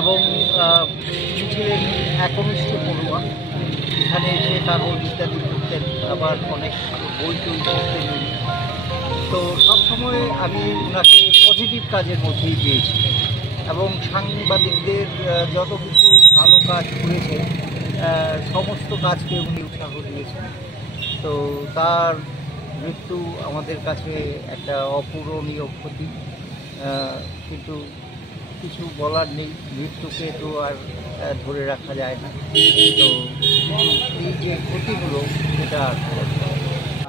এবং তিনি ছিলেন একনিষ্ঠ পড়ুয়া। এখানে এসে তারপর ইত্যাদি করতেন, আবার অনেক বই টই পড়তেন। তো সবসময় আমি ওনাকে পজিটিভ কাজের মধ্যেই পেয়েছি এবং সাংবাদিকদের যত কিছু ভালো কাজ করেছে সমস্ত কাজকে উনি উৎসাহ দিয়েছেন। তো তার মৃত্যু আমাদের কাছে একটা অপূরণীয় ক্ষতি, কিন্তু কিছু বলার নেই, মৃত্যুকে তো আর ধরে রাখা যায় না। তো এই যে ক্ষতিগুলো সেটা আর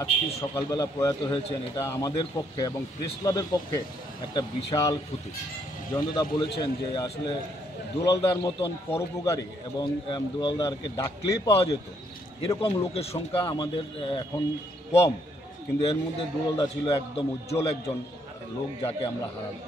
আজকে সকালবেলা প্রয়াত হয়েছেন, এটা আমাদের পক্ষে এবং প্রেস ক্লাবের পক্ষে একটা বিশাল ক্ষতি। জয়ন্তদা বলেছেন যে আসলে দুলালদার মতন পরোপকারী এবং দুলালদারকে ডাকলেই পাওয়া যেত এরকম লোকের সংখ্যা আমাদের এখন কম, কিন্তু এর মধ্যে দুলালদা ছিল একদম উজ্জ্বল একজন লোক যাকে আমরা হারালাম।